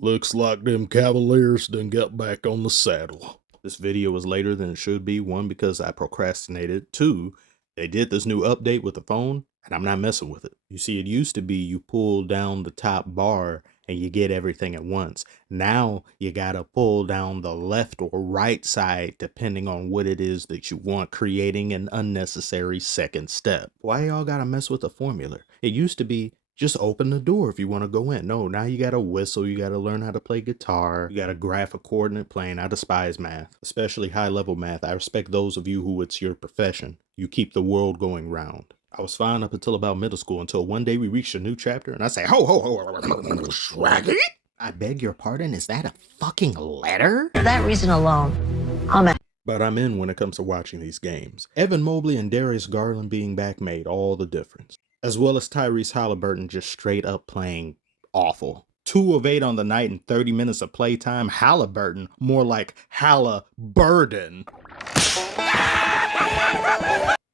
Looks like them Cavaliers done got back on the saddle. This video was later than it should be. One, because I procrastinated. Two, they did this new update with the phone, and I'm not messing with it. You see, it used to be you pull down the top bar and you get everything at once. Now you gotta pull down the left or right side depending on what it is that you want, creating an unnecessary second step. Why y'all gotta mess with the formula? It used to be just open the door if you want to go in. No, now you gotta whistle, you gotta learn how to play guitar, you gotta graph a coordinate plane. I despise math, especially high level math. I respect those of you who it's your profession. You keep the world going round. I was fine up until about middle school, until one day we reached a new chapter and I say, ho, ho, ho, swaggy. I beg your pardon, is that a fucking letter? For that reason alone, I'm out. But I'm in when it comes to watching these games. Evan Mobley and Darius Garland being back made all the difference. As well as Tyrese Haliburton just straight up playing awful. 2 of 8 on the night and 30 minutes of playtime. Haliburton, more like Halliburton.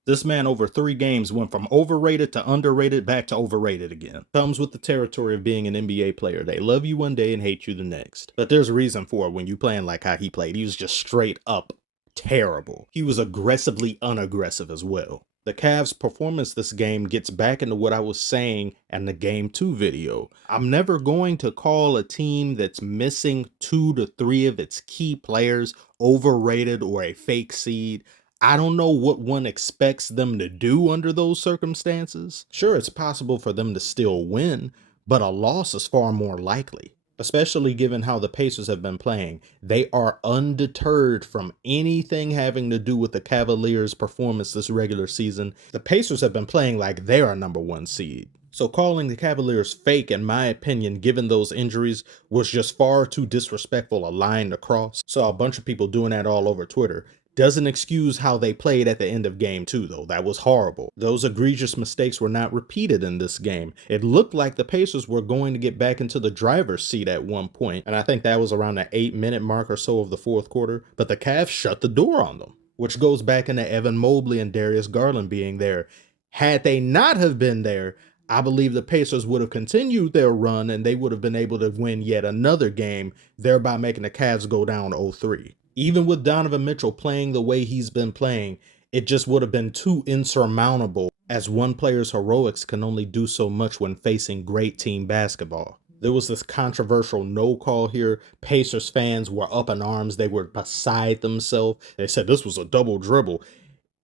This man over 3 games went from overrated to underrated back to overrated again. Comes with the territory of being an NBA player. They love you one day and hate you the next. But there's a reason for it when you playing like how he played. He was just straight up terrible. He was aggressively unaggressive as well. The Cavs' performance this game gets back into what I was saying in the Game 2 video. I'm never going to call a team that's missing 2 to 3 of its key players overrated or a fake seed. I don't know what one expects them to do under those circumstances. Sure, it's possible for them to still win, but a loss is far more likely. Especially given how the Pacers have been playing. They are undeterred from anything having to do with the Cavaliers' performance this regular season. The Pacers have been playing like they're a #1 seed. So calling the Cavaliers fake, in my opinion, given those injuries, was just far too disrespectful a line to cross. Saw a bunch of people doing that all over Twitter. Doesn't excuse how they played at the end of game 2, though. That was horrible. Those egregious mistakes were not repeated in this game. It looked like the Pacers were going to get back into the driver's seat at one point, and I think that was around the 8-minute mark or so of the fourth quarter, but the Cavs shut the door on them, which goes back into Evan Mobley and Darius Garland being there. Had they not have been there, I believe the Pacers would have continued their run and they would have been able to win yet another game, thereby making the Cavs go down 0-3. Even with Donovan Mitchell playing the way he's been playing, it just would have been too insurmountable, as one player's heroics can only do so much when facing great team basketball. There was this controversial no call here. Pacers fans were up in arms. They were beside themselves. They said this was a double dribble.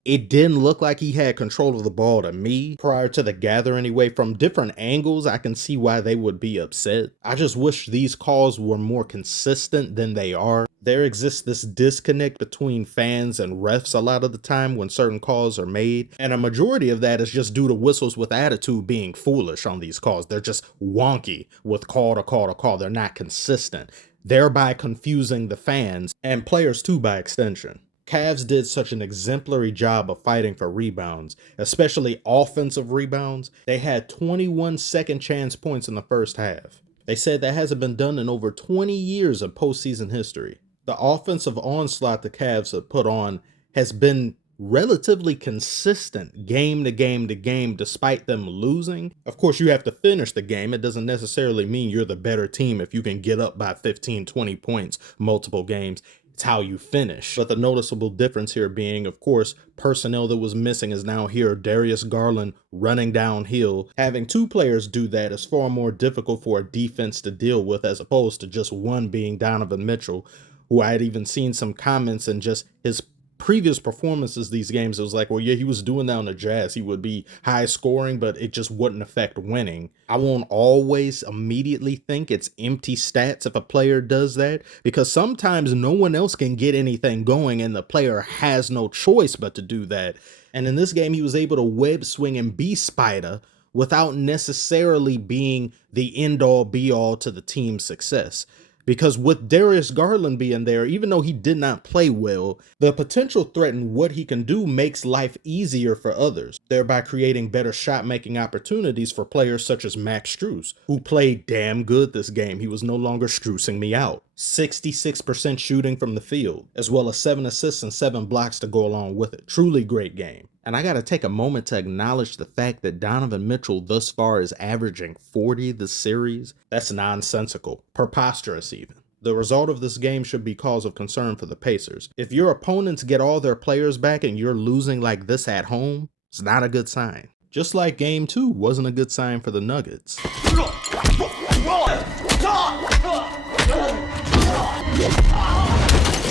It didn't look like he had control of the ball to me prior to the gather anyway. From different angles, I can see why they would be upset. I just wish these calls were more consistent than they are. There exists this disconnect between fans and refs a lot of the time when certain calls are made. And a majority of that is just due to whistles with attitude being foolish on these calls. They're just wonky with call to call to call. They're not consistent, thereby confusing the fans and players too by extension. Cavs did such an exemplary job of fighting for rebounds, especially offensive rebounds. They had 21 second chance points in the first half. They said that hasn't been done in over 20 years of postseason history. The offensive onslaught the Cavs have put on has been relatively consistent game to game to game despite them losing. Of course, you have to finish the game. It doesn't necessarily mean you're the better team if you can get up by 15, 20 points multiple games. It's how you finish. But the noticeable difference here being, of course, personnel that was missing is now here. Darius Garland running downhill. Having 2 players do that is far more difficult for a defense to deal with as opposed to just one being Donovan Mitchell, who I had even seen some comments and just his previous performances these games. It was like, well, yeah, he was doing that on the Jazz. He would be high scoring, but it just wouldn't affect winning. I won't always immediately think it's empty stats if a player does that, because sometimes no one else can get anything going and the player has no choice but to do that. And in this game, he was able to web swing and be Spider without necessarily being the end all be all to the team's success. Because with Darius Garland being there, even though he did not play well, the potential threat in what he can do makes life easier for others, thereby creating better shot-making opportunities for players such as Max Strus, who played damn good this game. He was no longer Strusing me out. 66% shooting from the field, as well as 7 assists and 7 blocks to go along with it. Truly great game. And I gotta take a moment to acknowledge the fact that Donovan Mitchell thus far is averaging 40 this series. That's nonsensical, preposterous even. The result of this game should be cause of concern for the Pacers. If your opponents get all their players back and you're losing like this at home, it's not a good sign. Just like game 2 wasn't a good sign for the Nuggets.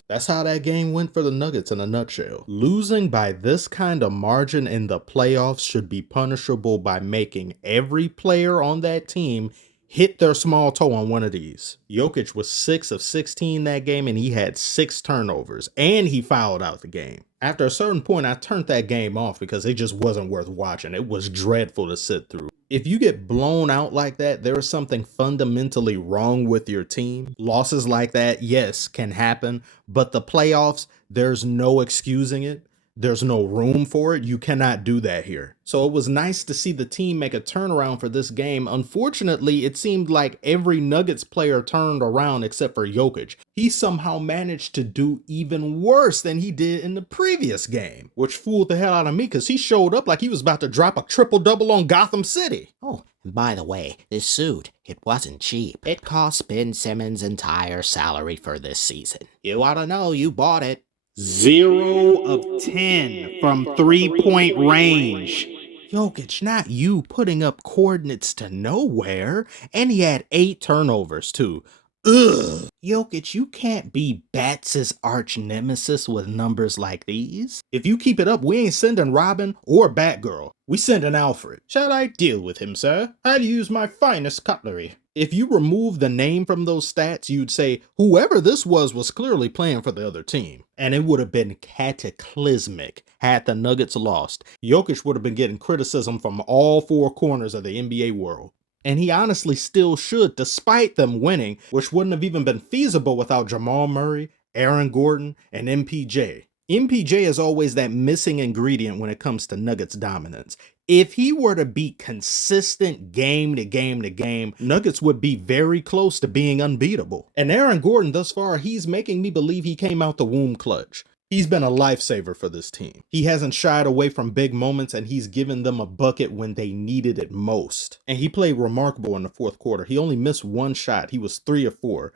That's how that game went for the Nuggets in a nutshell. Losing by this kind of margin in the playoffs should be punishable by making every player on that team hit their small toe on one of these. Jokic was 6 of 16 that game and he had 6 turnovers and he fouled out the game. After a certain point, I turned that game off because it just wasn't worth watching. It was dreadful to sit through. If you get blown out like that, there is something fundamentally wrong with your team. Losses like that, yes, can happen, but the playoffs, there's no excusing it. There's no room for it. You cannot do that here. So it was nice to see the team make a turnaround for this game. Unfortunately, it seemed like every Nuggets player turned around except for Jokic. He somehow managed to do even worse than he did in the previous game, which fooled the hell out of me because he showed up like he was about to drop a triple-double on Gotham City. Oh, and by the way, this suit, it wasn't cheap. It cost Ben Simmons' entire salary for this season. You ought to know you bought it. 0 of 10 from 3-point range. Jokic, not you, putting up coordinates to nowhere. And he had 8 turnovers too. Ugh. Jokic, you can't be Bats' arch nemesis with numbers like these. If you keep it up, we ain't sending Robin or Batgirl. We sending Alfred. Shall I deal with him, sir? I'd use my finest cutlery. If you remove the name from those stats, you'd say whoever this was clearly playing for the other team. And it would have been cataclysmic had the Nuggets lost. Jokic would have been getting criticism from all 4 corners of the NBA world. And he honestly still should, despite them winning, which wouldn't have even been feasible without Jamal Murray, Aaron Gordon, and MPJ. MPJ is always that missing ingredient when it comes to Nuggets dominance. If he were to be consistent game to game to game, Nuggets would be very close to being unbeatable. And Aaron Gordon, thus far, he's making me believe he came out the womb clutch. He's been a lifesaver for this team. He hasn't shied away from big moments and he's given them a bucket when they needed it most. And he played remarkable in the 4th quarter. He only missed 1 shot. He was 3 of 4.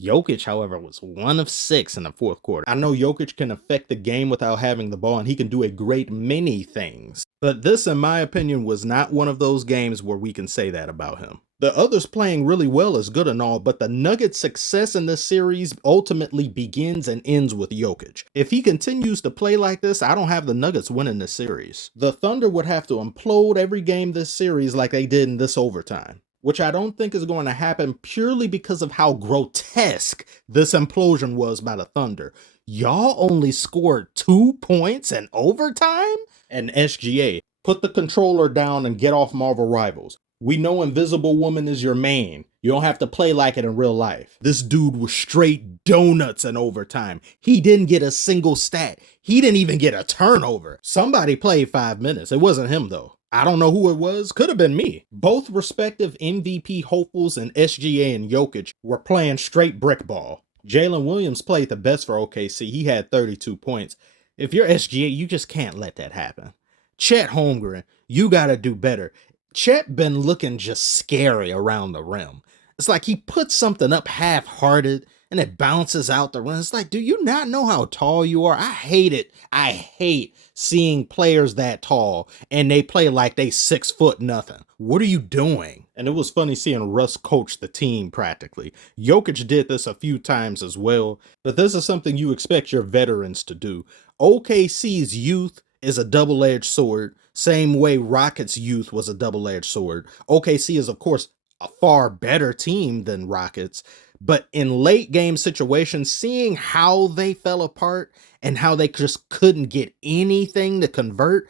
Jokic, however, was 1 of 6 in the 4th quarter. I know Jokic can affect the game without having the ball and he can do a great many things. But this, in my opinion, was not one of those games where we can say that about him. The others playing really well is good and all, but the Nuggets' success in this series ultimately begins and ends with Jokic. If he continues to play like this, I don't have the Nuggets winning this series. The Thunder would have to implode every game this series like they did in this overtime, which I don't think is going to happen purely because of how grotesque this implosion was by the Thunder. Y'all only scored 2 points in overtime? And SGA, put the controller down and get off Marvel Rivals. We know Invisible Woman is your main. You don't have to play like it in real life. This dude was straight donuts in overtime. He didn't get a single stat. He didn't even get a turnover. Somebody played 5 minutes. It wasn't him though. I don't know who it was. Could have been me. Both respective MVP hopefuls and SGA and Jokic were playing straight brick ball. Jalen Williams played the best for OKC. He had 32 points. If you're SGA, you just can't let that happen. Chet Holmgren, you gotta do better. Chet been looking just scary around the rim. It's like he puts something up half-hearted and it bounces out the rim. It's like, do you not know how tall you are? I hate it. I hate seeing players that tall and they play like they 6 foot nothing. What are you doing? And it was funny seeing Russ coach the team practically. Jokic did this a few times as well, but this is something you expect your veterans to do. OKC's youth is a double-edged sword, same way Rockets' youth was a double-edged sword. OKC is, of course, a far better team than Rockets, but in late game situations, seeing how they fell apart and how they just couldn't get anything to convert,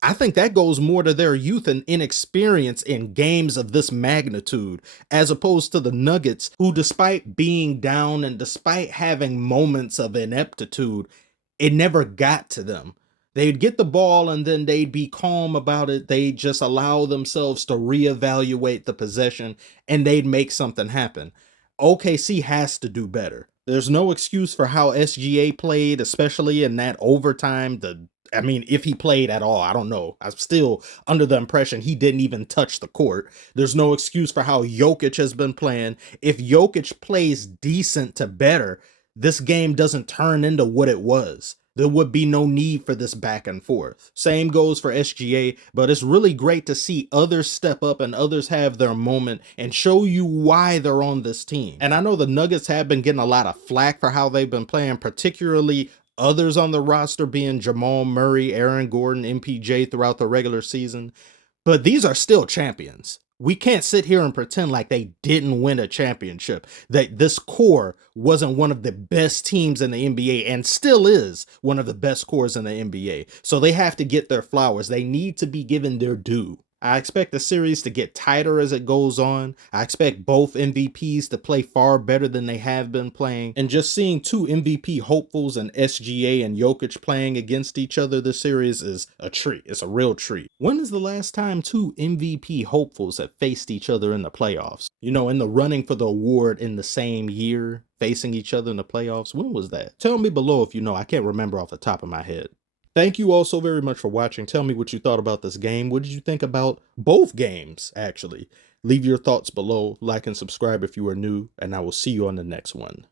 I think that goes more to their youth and inexperience in games of this magnitude, as opposed to the Nuggets, who despite being down and despite having moments of ineptitude, it never got to them. They'd get the ball and then they'd be calm about it. They'd just allow themselves to reevaluate the possession and they'd make something happen. OKC has to do better. There's no excuse for how SGA played, especially in that overtime, the I mean, if he played at all, I don't know. I'm still under the impression he didn't even touch the court. There's no excuse for how Jokic has been playing. If Jokic plays decent to better, this game doesn't turn into what it was. There would be no need for this back and forth. Same goes for SGA, but it's really great to see others step up and others have their moment and show you why they're on this team. And I know the Nuggets have been getting a lot of flack for how they've been playing, particularly others on the roster being Jamal Murray, Aaron Gordon, MPJ throughout the regular season. But these are still champions. We can't sit here and pretend like they didn't win a championship, that this core wasn't one of the best teams in the NBA and still is one of the best cores in the NBA. So they have to get their flowers. They need to be given their due. I expect the series to get tighter as it goes on. I expect both MVPs to play far better than they have been playing. And just seeing two MVP hopefuls and SGA and Jokic playing against each other this series is a treat. It's a real treat. When is the last time two MVP hopefuls have faced each other in the playoffs? You know, in the running for the award in the same year, facing each other in the playoffs? When was that? Tell me below if you know. I can't remember off the top of my head. Thank you all so very much for watching. Tell me what you thought about this game. What did you think about both games, actually? Leave your thoughts below, like and subscribe if you are new, and I will see you on the next one.